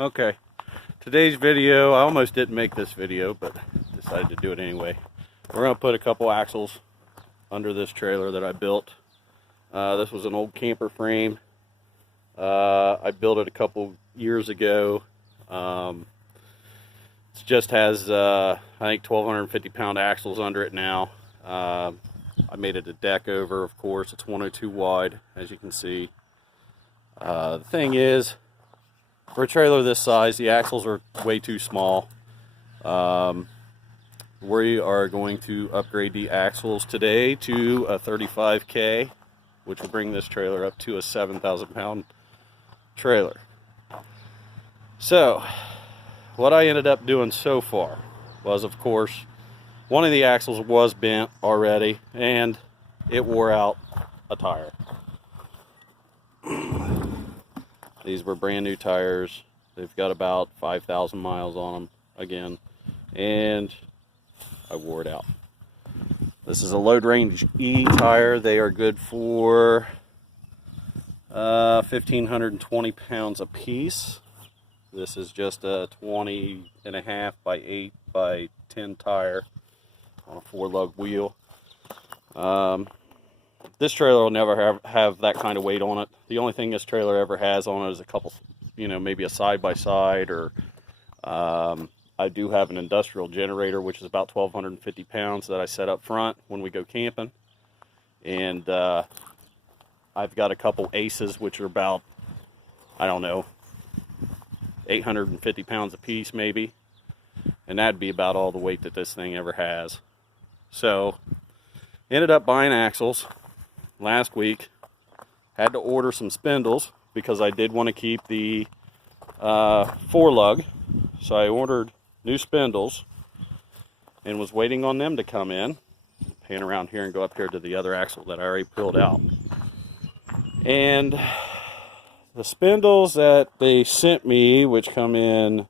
Okay, today's video, I almost didn't make this video, but decided to do it anyway. We're going to put a couple axles under this trailer that I built. This was an old camper frame. I built it a couple years ago. It just has, I think, 1,250 pound axles under it now. I made it a deck over, of course. It's 102 wide, as you can see. The thing is, for a trailer this size, the axles are way too small. We are going to upgrade the axles today to a 35K, which will bring this trailer up to a 7,000 pound trailer. So, what I ended up doing so far was, of course, one of the axles was bent already, and it wore out a tire. These were brand new tires. They've got about 5,000 miles on them again, and I wore it out. This is a load range E tire. They are good for 1,520 pounds a piece. This is just a 20.5 by 8 by 10 tire on a 4-lug wheel. This trailer will never have that kind of weight on it. The only thing this trailer ever has on it is a couple, maybe a side-by-side, or I do have an industrial generator, which is about 1,250 pounds that I set up front when we go camping. And I've got a couple aces, which are about, I don't know, 850 pounds a piece maybe. And that'd be about all the weight that this thing ever has. So, ended up buying axles last week. Had to order some spindles because I did want to keep the 4-lug. So I ordered new spindles and was waiting on them to come in. Pan around here and go up here to the other axle that I already pulled out. And the spindles that they sent me, which come in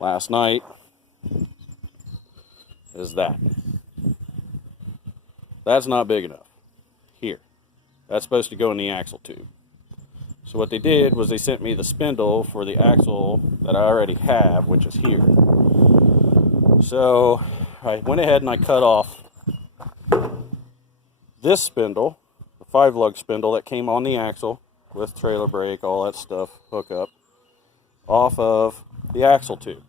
last night, is that. That's not big enough. Here. That's supposed to go in the axle tube. So what they did was they sent me the spindle for the axle that I already have, which is here. So I went ahead and I cut off this spindle, the 5-lug spindle that came on the axle with trailer brake, all that stuff, hookup, off of the axle tube.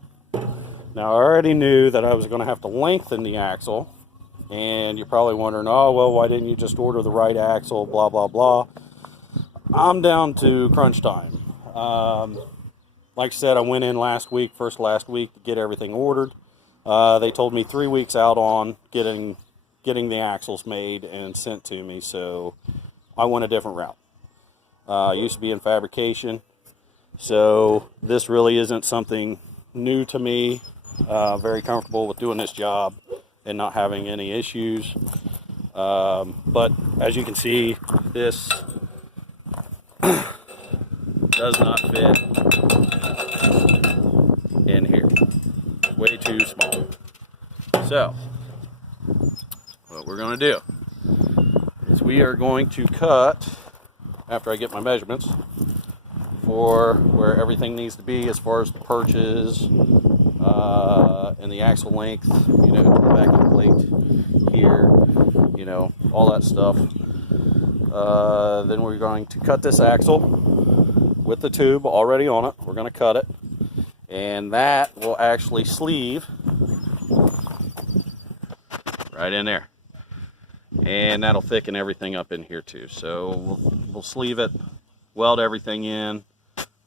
Now I already knew that I was going to have to lengthen the axle. And you're probably wondering, oh, well, why didn't you just order the right axle, blah, blah, blah. I'm down to crunch time. Like I said, I went in last week to get everything ordered. They told me 3 weeks out on getting the axles made and sent to me, so I went a different route. I used to be in fabrication, so this really isn't something new to me. Very comfortable with doing this job and not having any issues. But as you can see, this does not fit in here. Way too small. So, what we're going to do is we are going to cut, after I get my measurements, for where everything needs to be as far as the perches, and the axle length, to the vacuum plate here, all that stuff. Then we're going to cut this axle with the tube already on it. We're going to cut it, and that will actually sleeve right in there, and that'll thicken everything up in here too. So we'll sleeve it, weld everything in.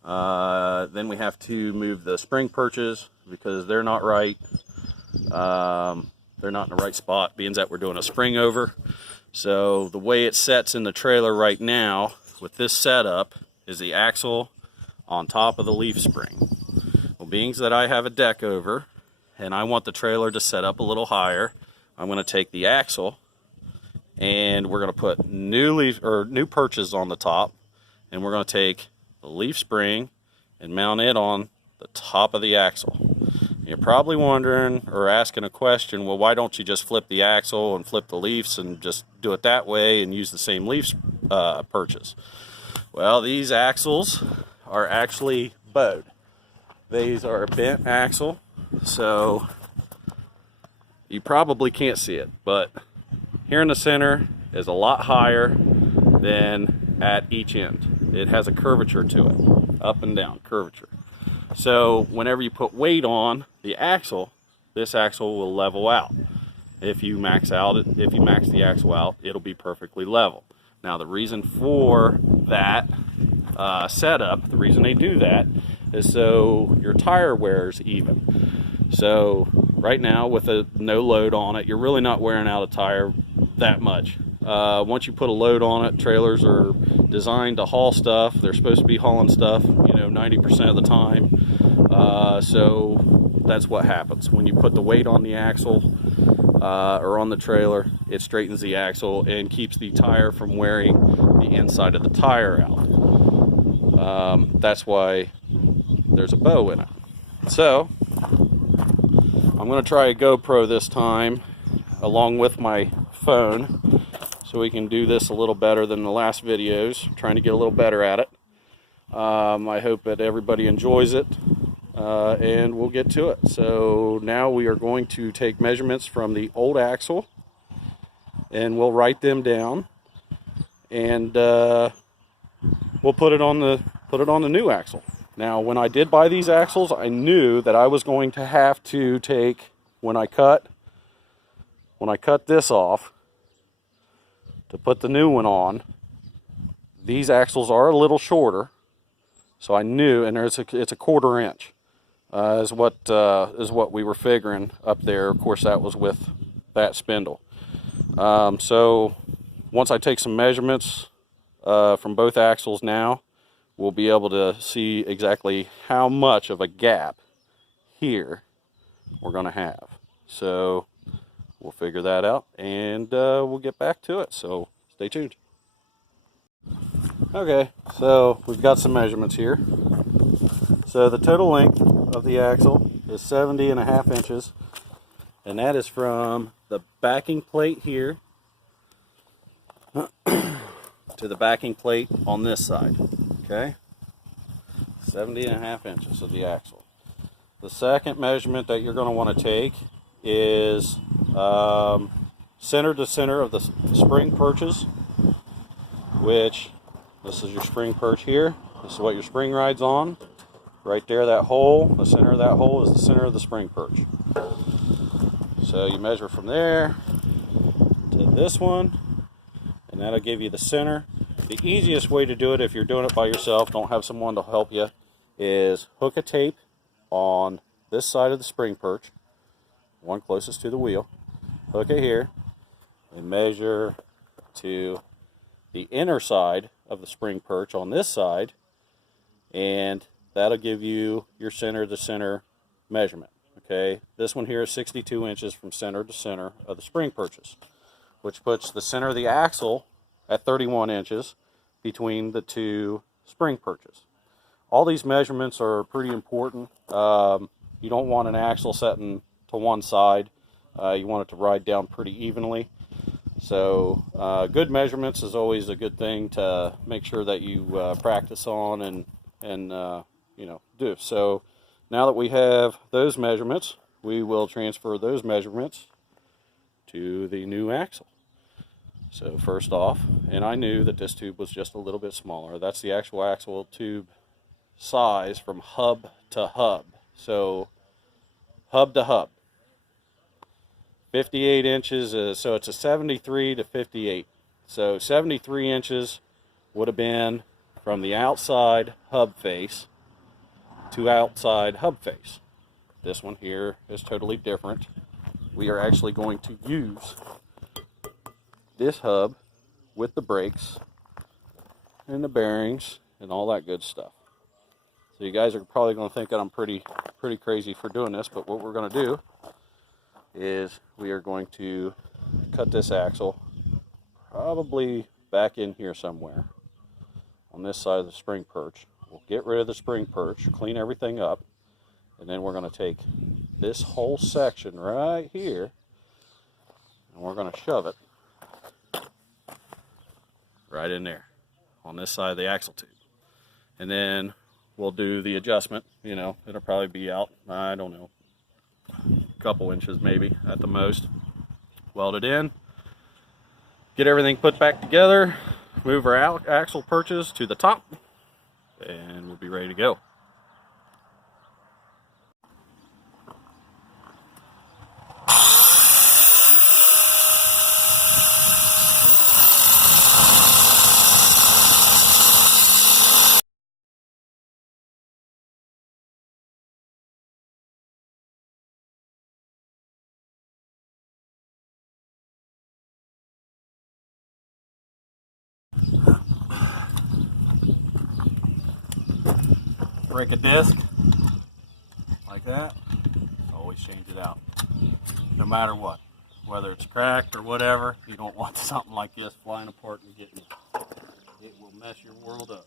Then we have to move the spring perches because they're not right. They're not in the right spot, being that we're doing a spring over. So the way it sets in the trailer right now with this setup is the axle on top of the leaf spring. Well, being that I have a deck over and I want the trailer to set up a little higher, I'm going to take the axle and we're going to put new perches on the top, and we're going to take the leaf spring and mount it on the top of the axle. You're probably wondering or asking a question, well, why don't you just flip the axle and flip the leaves and just do it that way and use the same leaf perches? Well, these axles are actually bowed. These are a bent axle, so you probably can't see it, but here in the center is a lot higher than at each end. It has a curvature to it, up and down curvature. So whenever you put weight on the axle, this axle will level out. If you max the axle out, it'll be perfectly level. Now the reason for that setup, the reason they do that, is so your tire wears even. So right now with no load on it, you're really not wearing out a tire that much. Once you put a load on it, trailers are designed to haul stuff. They're supposed to be hauling stuff, 90% of the time. So that's what happens. When you put the weight on the axle or on the trailer, it straightens the axle and keeps the tire from wearing the inside of the tire out. That's why there's a bow in it. So I'm going to try a GoPro this time along with my phone so we can do this a little better than the last videos. I'm trying to get a little better at it. I hope that everybody enjoys it, and we'll get to it. So now we are going to take measurements from the old axle and we'll write them down, and we'll put it on the new axle. Now when I did buy these axles, I knew that I was going to have to take, when I cut this off to put the new one on, these axles are a little shorter, so I knew, and it's a 1/4 inch is what we were figuring up there. Of course, that was with that spindle. So once I take some measurements from both axles now, we'll be able to see exactly how much of a gap here we're going to have. So we'll figure that out, and we'll get back to it. So stay tuned. Okay, so we've got some measurements here. So the total length of the axle is 70.5 inches, and that is from the backing plate here to the backing plate on this side. Okay, 70.5 inches of the axle. The second measurement that you're going to want to take is center to center of the spring perches, which this is your spring perch here. This is what your spring rides on. Right there, that hole, the center of that hole is the center of the spring perch. So you measure from there to this one, and that'll give you the center. The easiest way to do it if you're doing it by yourself, don't have someone to help you, is hook a tape on this side of the spring perch, one closest to the wheel. Hook it here and measure to the inner side of the spring perch on this side, and that'll give you your center to center measurement. Okay, this one here is 62 inches from center to center of the spring perches, which puts the center of the axle at 31 inches between the two spring perches. All these measurements are pretty important. You don't want an axle setting to one side. You want it to ride down pretty evenly. So good measurements is always a good thing to make sure that you practice on and do. So now that we have those measurements, we will transfer those measurements to the new axle. So first off, and I knew that this tube was just a little bit smaller. That's the actual axle tube size from hub to hub. So hub to hub. 58 inches, so it's a 73 to 58. So 73 inches would have been from the outside hub face to outside hub face. This one here is totally different. We are actually going to use this hub with the brakes and the bearings and all that good stuff. So you guys are probably going to think that I'm pretty crazy for doing this, but what we're going to do is we are going to cut this axle probably back in here somewhere on this side of the spring perch. We'll get rid of the spring perch, clean everything up, and then we're going to take this whole section right here and we're going to shove it right in there on this side of the axle tube. And then we'll do the adjustment. You know, it'll probably be out, I don't know, a couple inches maybe at the most. Weld it in, get everything put back together, move our axle perches to the top, and we'll be ready to go. Break a disc like that, always change it out, no matter what, whether it's cracked or whatever. You don't want something like this flying apart and getting, it will mess your world up.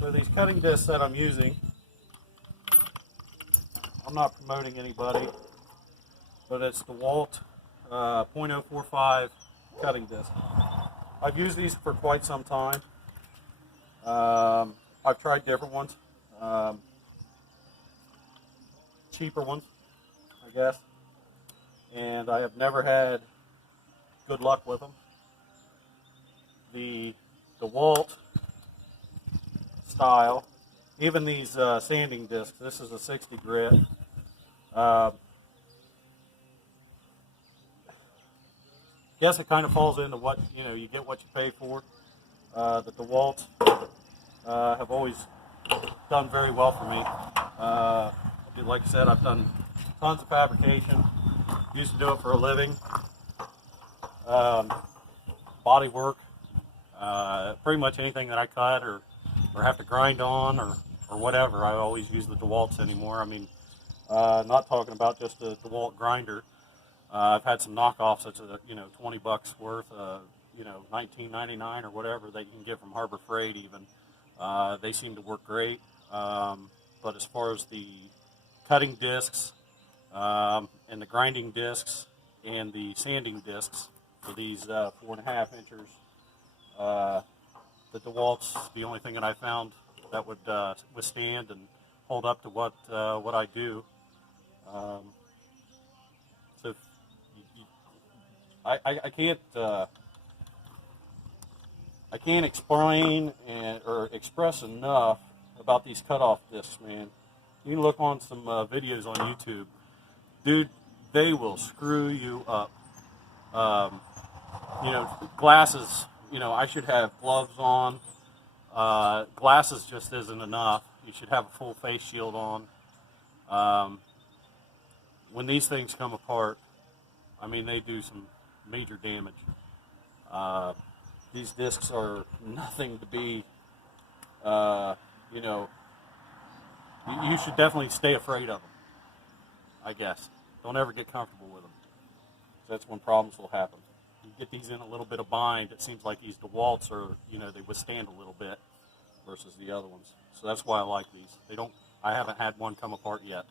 So these cutting discs that I'm using, I'm not promoting anybody, but it's the Walt .045 cutting disc. I've used these for quite some time. I've tried different ones, cheaper ones, I guess, and I have never had good luck with them. The Walt style, even these sanding discs, this is a 60 grit. Guess it kind of falls into what, you know, you get what you pay for. That the Walts have always done very well for me. Like I said, I've done tons of fabrication, used to do it for a living. Body work, pretty much anything that I cut or have to grind on or whatever, I always use the DeWalt's anymore. I mean, not talking about just the DeWalt grinder. I've had some knockoffs that's you know, $20 worth, you know, $19.99 or whatever that you can get from Harbor Freight even. They seem to work great. But as far as the cutting discs and the grinding discs and the sanding discs for these 4.5 inchers, the DeWalt's the only thing that I found that would withstand and hold up to what I do. So I can't explain or express enough about these cutoff discs, man. You can look on some videos on YouTube, dude. They will screw you up. You know, glasses. You know, I should have gloves on. Glasses just isn't enough. You should have a full face shield on. When these things come apart, I mean, they do some major damage. These discs are nothing to be, you know, you should definitely stay afraid of them, I guess. Don't ever get comfortable with them. That's when problems will happen. You get these in a little bit of bind, it seems like these DeWalt's are, you know, they withstand a little bit versus the other ones. So that's why I like these. They don't, I haven't had one come apart yet.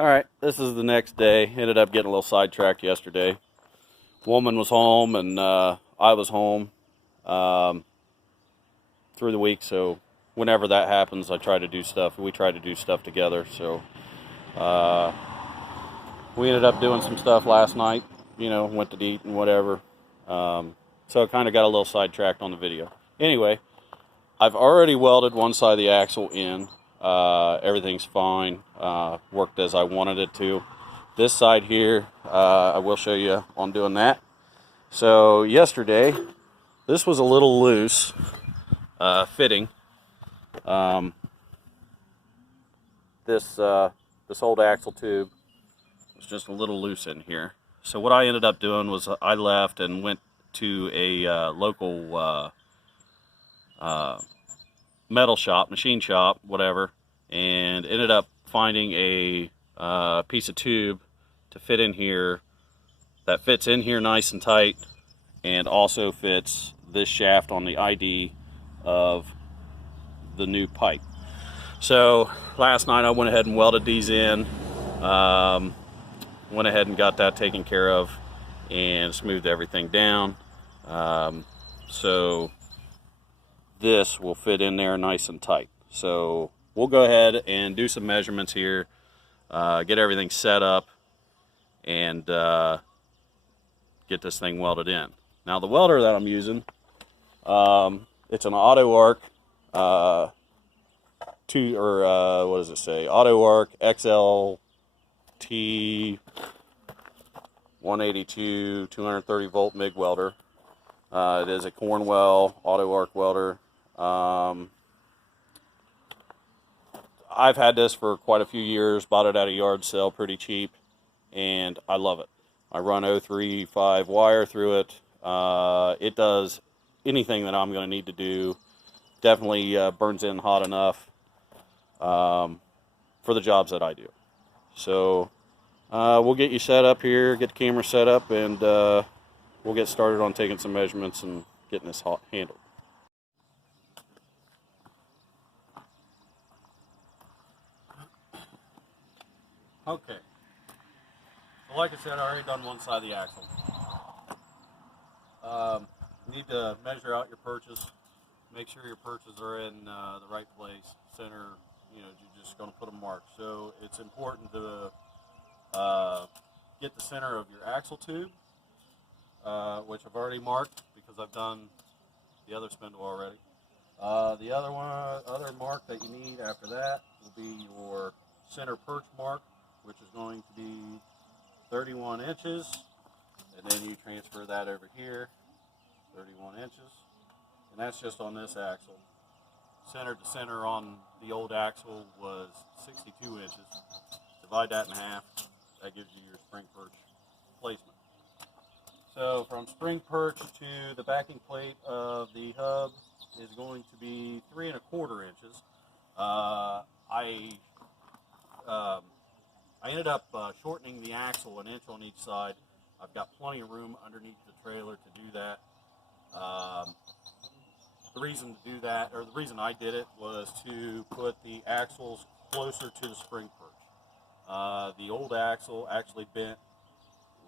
Alright, this is the next day. Ended up getting a little sidetracked yesterday. Woman was home and I was home through the week, so whenever that happens, I try to do stuff. We try to do stuff together, so we ended up doing some stuff last night, went to eat and whatever. So I kind of got a little sidetracked on the video. Anyway, I've already welded one side of the axle in. Everything's fine. Worked as I wanted it to. This side here, I will show you on doing that. So yesterday, this was a little loose fitting. This old axle tube was just a little loose in here. So what I ended up doing was I left and went to a local metal shop, machine shop, whatever, and ended up finding a piece of tube to fit in here that fits in here nice and tight, and also fits this shaft on the ID of the new pipe. So last night I went ahead and welded these in, went ahead and got that taken care of and smoothed everything down. So this will fit in there nice and tight. So we'll go ahead and do some measurements here, get everything set up, and get this thing welded in. Now the welder that I'm using, it's an Auto Arc what does it say? Auto Arc XL T 182 230 volt MIG welder. It is a Cornwell Auto Arc welder. I've had this for quite a few years, bought it at a yard sale pretty cheap, and I love it. I run 035 wire through it. It does anything that I'm going to need to do. Definitely burns in hot enough for the jobs that I do. So we'll get you set up here, get the camera set up, and we'll get started on taking some measurements and getting this handled. Okay. So like I said, I already done one side of the axle. You need to measure out your perches. Make sure your perches are in the right place, center. You're just going to put a mark. So it's important to get the center of your axle tube, which I've already marked because I've done the other spindle already. The other mark that you need after that will be your center perch mark, which is going to be 31 inches, and then you transfer that over here, 31 inches, and that's just on this axle. Center to center on the old axle was 62 inches. Divide that in half, that gives you your spring perch placement. So from spring perch to the backing plate of the hub is going to be 3 1/4 inches. I ended up shortening the axle 1 inch on each side. I've got plenty of room underneath the trailer to do that. The reason to do that, or the reason I did it, was to put the axles closer to the spring perch. The old axle actually bent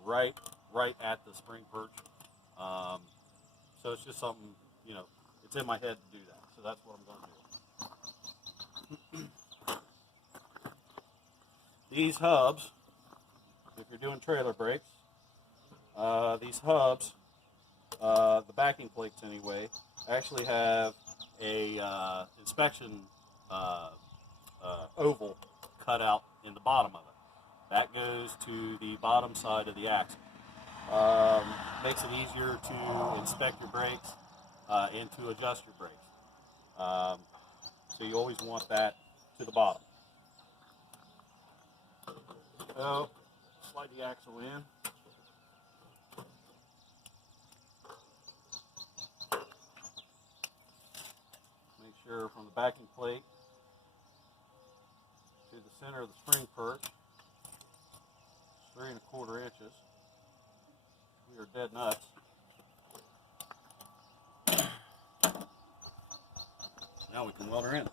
right at the spring perch. So it's just something, it's in my head to do that. So that's what I'm going to do. These hubs, if you're doing trailer brakes, these hubs, the backing plates anyway, actually have a inspection oval cut out in the bottom of it. That goes to the bottom side of the axle. Makes it easier to inspect your brakes and to adjust your brakes. So you always want that to the bottom. So slide the axle in. Make sure from the backing plate to the center of the spring perch, 3 1/4 inches. We are dead nuts. Now we can weld her in.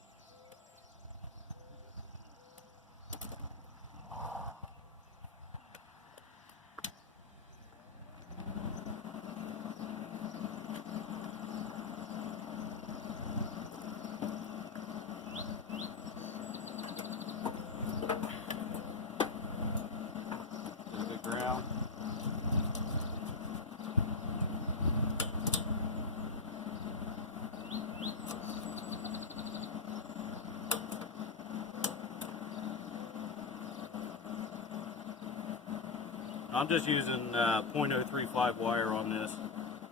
I'm just using .035 wire on this.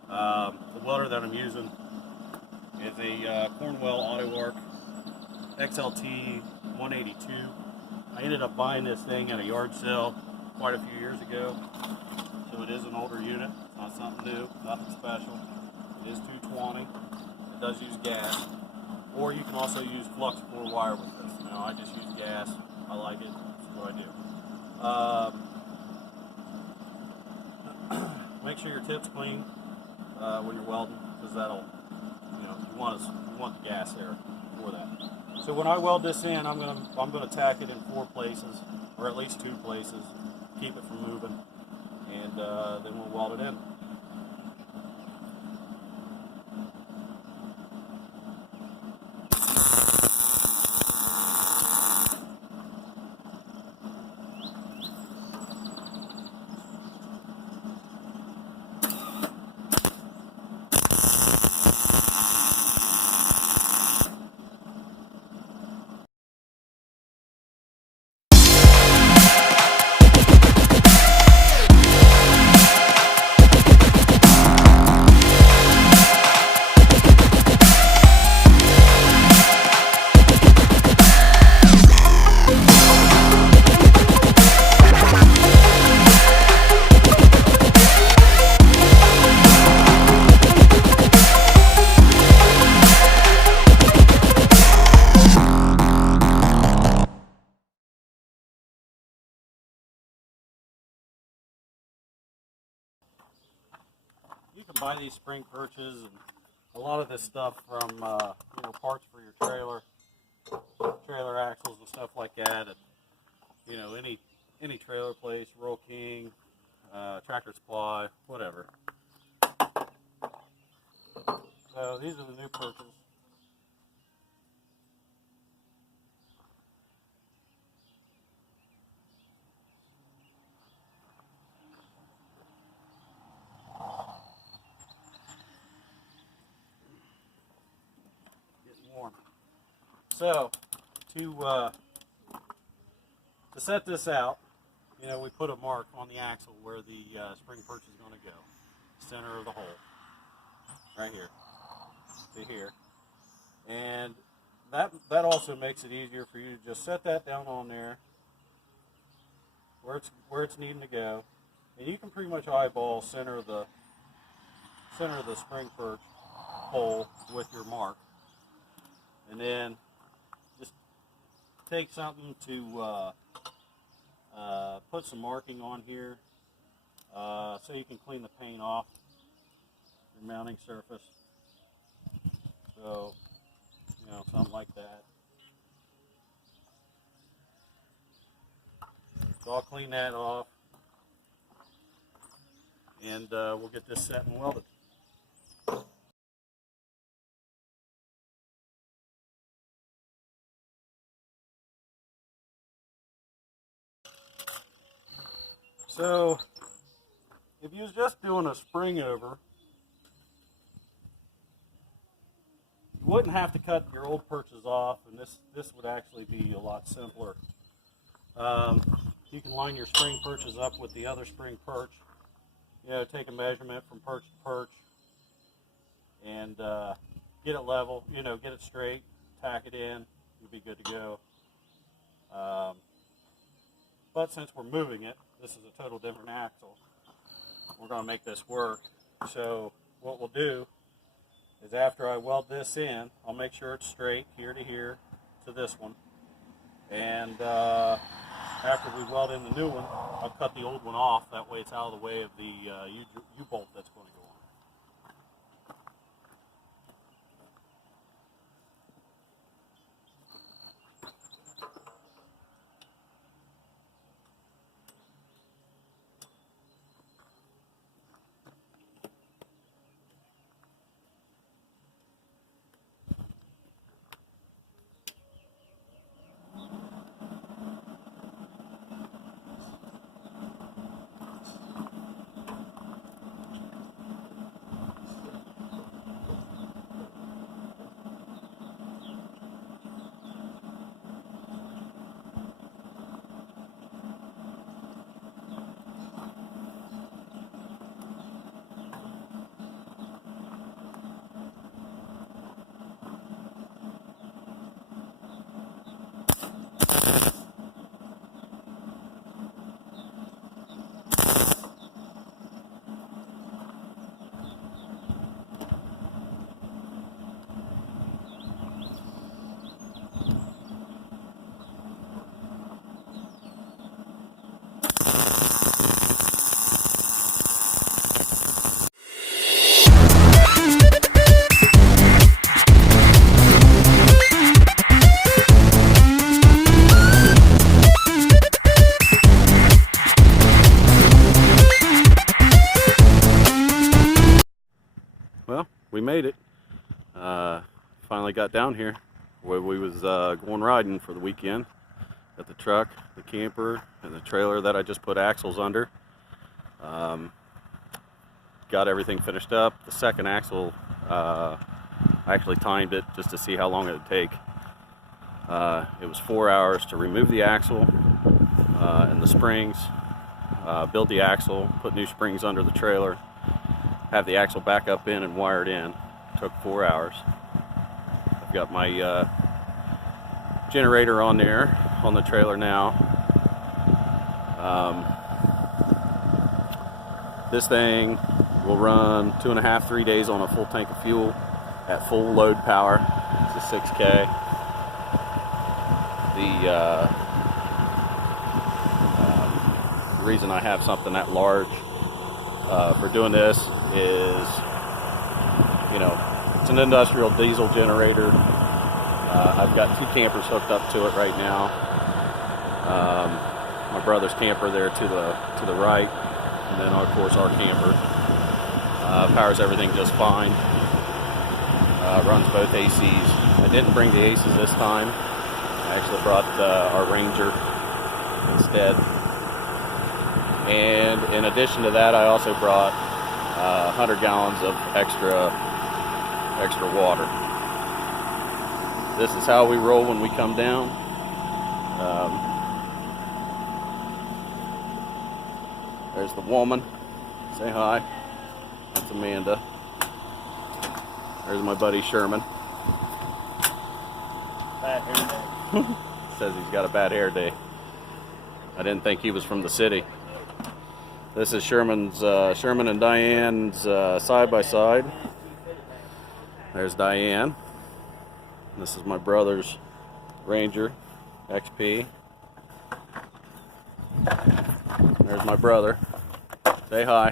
The welder that I'm using is a Cornwell AutoArc XLT 182. I ended up buying this thing at a yard sale quite a few years ago, so it is an older unit. It's not something new, nothing special. It is 220. It does use gas, or you can also use flux core wire with this. You know, I just use gas. I like it. That's what I do. Make sure your tip's clean when you're welding, because that'll, you know, you want the gas there for that. So when I weld this in, I'm gonna tack it in 4 places, or at least 2 places, keep it from moving, and then we'll weld it in. You can buy these spring perches and a lot of this stuff from you know, parts for your trailer axles and stuff like that. At, you know, any trailer place, Rural King, Tractor Supply, whatever. So these are the new perches. Getting warm. So to set this out, you know, we put a mark on the axle where the spring perch is going to go. Center of the hole. Right here. To here. And that also makes it easier for you to just set that down on there where it's needing to go. And you can pretty much eyeball center of the spring perch hole with your mark. And then just take something to put some marking on here so you can clean the paint off your mounting surface. So, you know, something like that. So I'll clean that off, and we'll get this set and welded. So, if you was just doing a spring over, you wouldn't have to cut your old perches off, and this would actually be a lot simpler. You can line your spring perches up with the other spring perch. You know, take a measurement from perch to perch, and get it level. You know, get it straight, tack it in. You'll be good to go. But since we're moving it, this is a total different axle. We're going to make this work. So what we'll do is after I weld this in, I'll make sure it's straight here to here to this one. And after we weld in the new one, I'll cut the old one off. That way it's out of the way of the U-bolt that's going to go on. Well, we made it. Finally got down here where we was going riding for the weekend. Got the truck, the camper, and the trailer that I just put axles under. Got everything finished up. The second axle, I actually timed it just to see how long it would take. It was 4 hours to remove the axle and the springs, build the axle, put new springs under the trailer, have the axle back up in and wired in. Took 4 hours. I've got my generator on there on the trailer now. This thing will run 2.5–3 days on a full tank of fuel at full load power. It's a 6K. The reason I have something that large for doing this is, you know, it's an industrial diesel generator. I've got 2 campers hooked up to it right now. My brother's camper there to the right, and then of course our camper. Powers everything just fine. Runs both ACs. I didn't bring the ACs this time. I actually brought our Ranger instead. And in addition to that, I also brought 100 gallons of extra water. This is how we roll when we come down. There's the woman. Say hi. That's Amanda. There's my buddy Sherman. Bad hair day. Says he's got a bad hair day. I didn't think he was from the city. This is Sherman and Diane's side by side. There's Diane. This is my brother's Ranger XP. There's my brother. Say hi.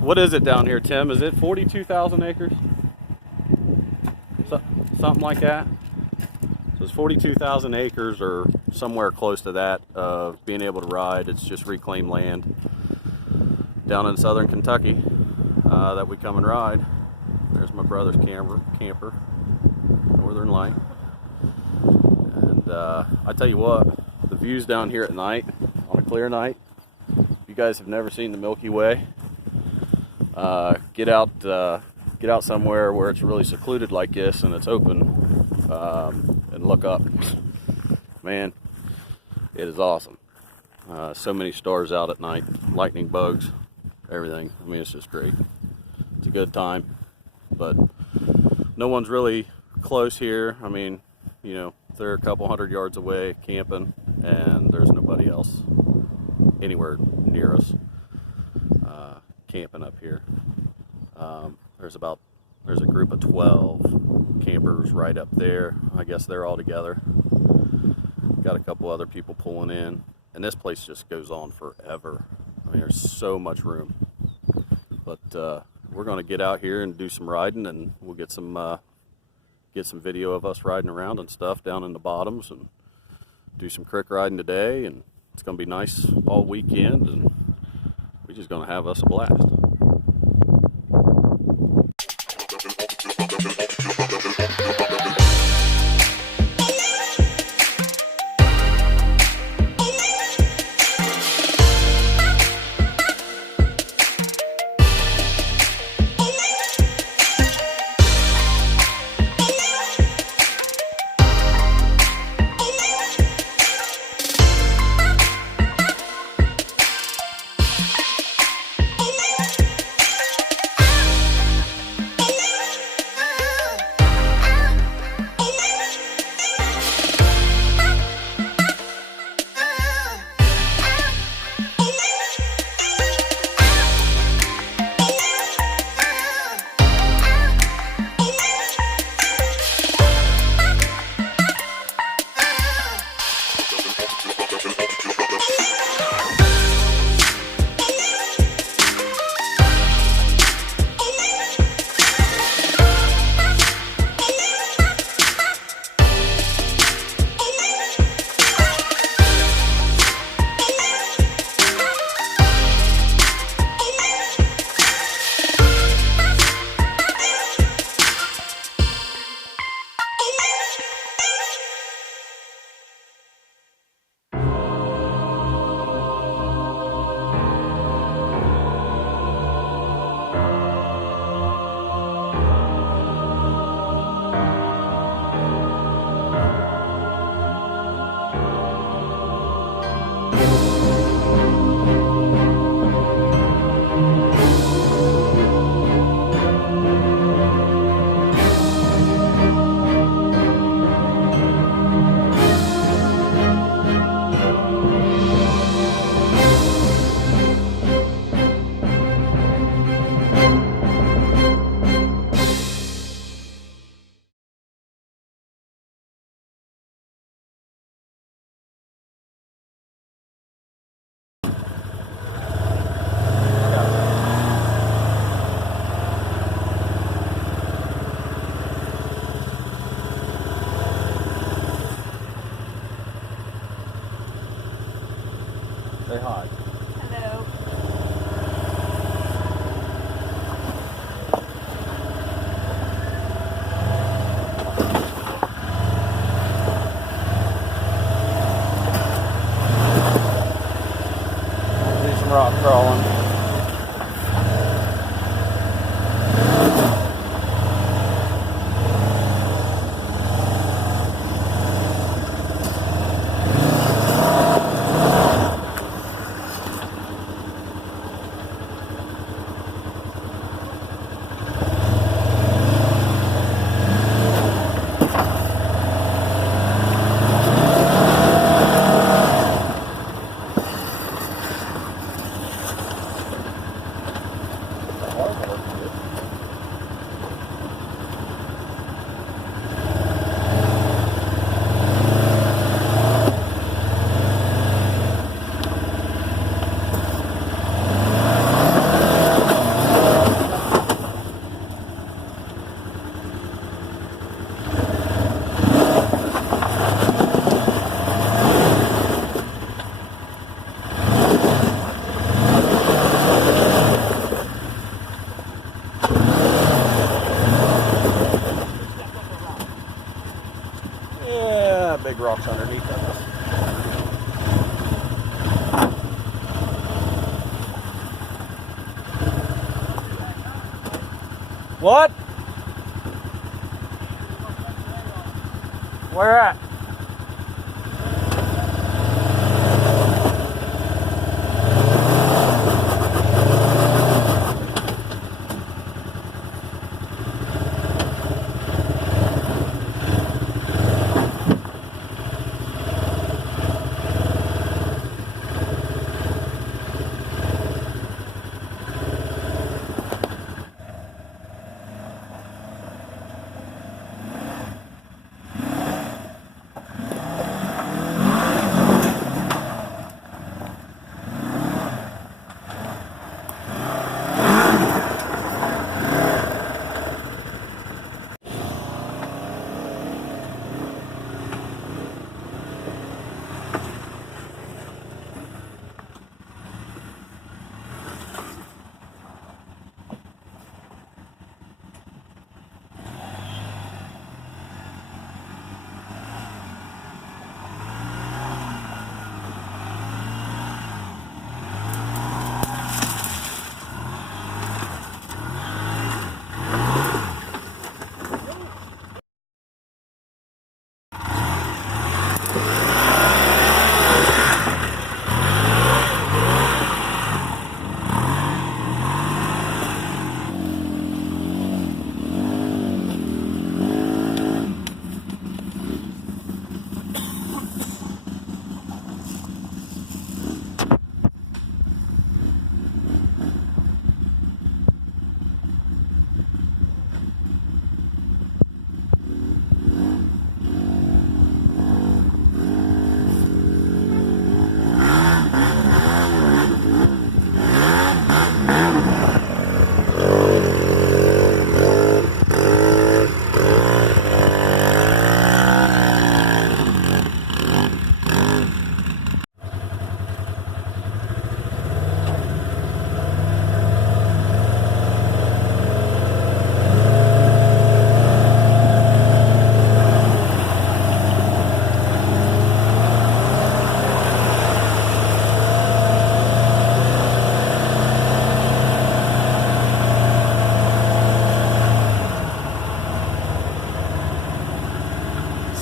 What is it down here, Tim? Is it 42,000 acres? Something like that? So it's 42,000 acres or somewhere close to that of being able to ride. It's just reclaimed land down in southern Kentucky that we come and ride. There's my brother's camper, Northern Light. And I tell you what, the views down here at night, on a clear night, if you guys have never seen the Milky Way, get out somewhere where it's really secluded like this and it's open, and look up. Man, it is awesome. So many stars out at night, lightning bugs, everything. I mean, it's just great. It's a good time, but no one's really close here. I mean, you know, they're a couple hundred yards away camping, and there's nobody else anywhere near us camping up here. There's a group of 12 campers right up there. I guess they're all together. Got a couple other people pulling in, and this place just goes on forever. I mean, there's so much room. But we're going to get out here and do some riding, and we'll get some video of us riding around and stuff down in the bottoms, and do some creek riding today. And it's going to be nice all weekend, and we're just going to have us a blast. crawling. Yeah, big rocks underneath of us. What? Where at?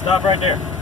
Stop right there.